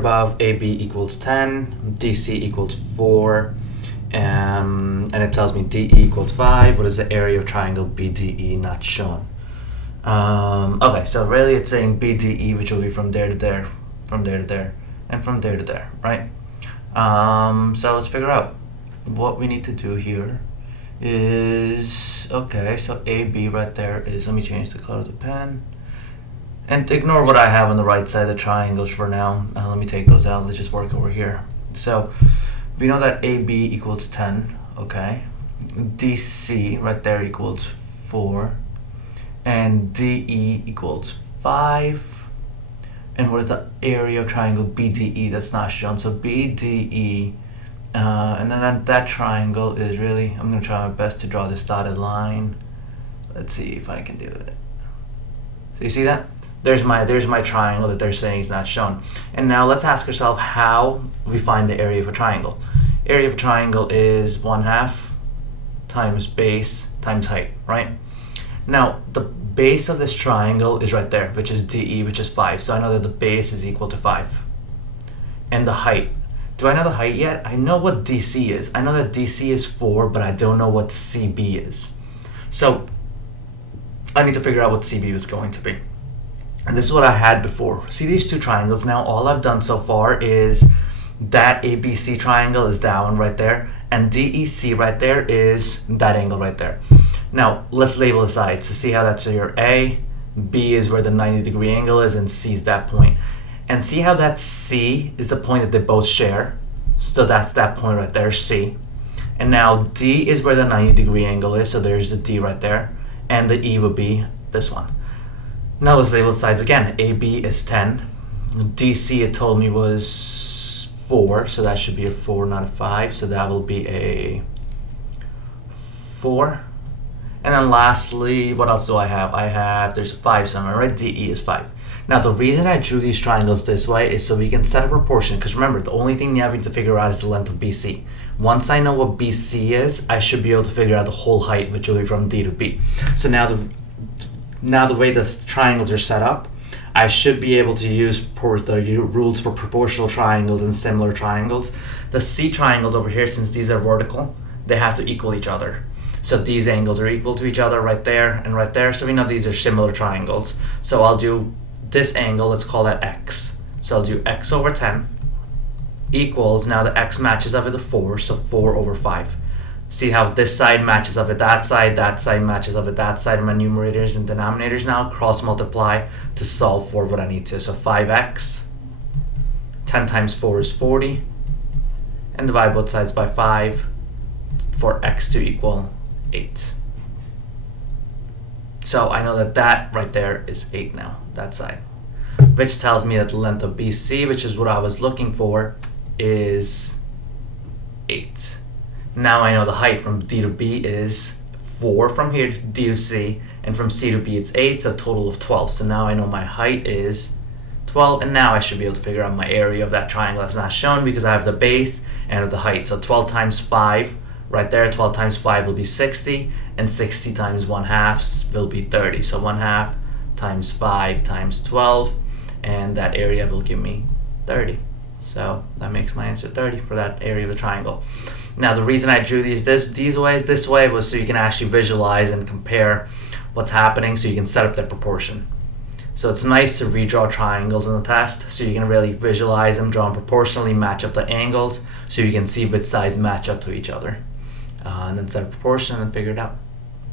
above, AB equals 10, DC equals 4, and it tells me DE equals 5. What is the area of triangle BDE? Not shown. Okay, so really it's saying BDE, which will be from there to there, from there to there, and from there to there, right? So let's figure out what we need to do here is, okay, so AB right there is, let me change the color of the pen. And ignore what I have on the right side of the triangles for now. Let me take those out. Let's just work over here. So we know that AB equals 10, okay? DC right there equals 4. And DE equals 5. And what is the area of triangle BDE? That's not shown. So BDE, and then that triangle is really, I'm going to try my best to draw this dotted line. Let's see if I can do it. So you see that? There's my triangle that they're saying is not shown. And now let's ask ourselves how we find the area of a triangle. Area of a triangle is 1/2 times base times height, right? Now the base of this triangle is right there, which is DE, which is 5. So I know that the base is equal to 5. And the height. Do I know the height yet? I know what DC is. I know that DC is 4, but I don't know what CB is. So I need to figure out what CB is going to be. And this is what I had before. See these two triangles now? All I've done so far is that ABC triangle is that one right there, and DEC right there is that angle right there. Now let's label the sides to see how that's your A, B is where the 90-degree angle is, and C is that point. And see how that C is the point that they both share. So that's that point right there, C. And now D is where the 90-degree angle is, so there's the D right there, and the E would be this one. Now let's label the sides again. AB is 10. DC it told me was 4, so that should be a 4, not a 5. So that will be a 4. And then lastly, what else do I have? There's a 5 somewhere, right? DE is 5. Now the reason I drew these triangles this way is so we can set a proportion, because remember, the only thing you have to figure out is the length of BC. Once I know what BC is, I should be able to figure out the whole height, which will be from D to B. So now the way the triangles are set up, I should be able to use the rules for proportional triangles and similar triangles. The C triangles over here, since these are vertical, they have to equal each other. So these angles are equal to each other right there and right there. So we know these are similar triangles. So I'll do this angle, let's call that X. So I'll do X over 10 equals, now the X matches up with the 4, so 4 over 5. See how this side matches up with that side matches up with that side. My numerators and denominators now cross multiply to solve for what I need to. So 5x, 10 times 4 is 40, and divide both sides by 5 for x to equal 8. So I know that that right there is 8 now, that side. Which tells me that the length of BC, which is what I was looking for, is 8. Now I know the height from D to B is 4 from here to D to C, and from C to B it's 8, so a total of 12. So now I know my height is 12, and now I should be able to figure out my area of that triangle that's not shown because I have the base and the height. So 12 times 5 right there, 12 times 5 will be 60, and 60 times 1/2 will be 30. So 1/2 times 5 times 12, and that area will give me 30. So that makes my answer 30 for that area of the triangle. Now the reason I drew these this way was so you can actually visualize and compare what's happening, so you can set up the proportion. So it's nice to redraw triangles in the test so you can really visualize them, draw them proportionally, match up the angles so you can see which sides match up to each other. And then set a proportion and figure it out.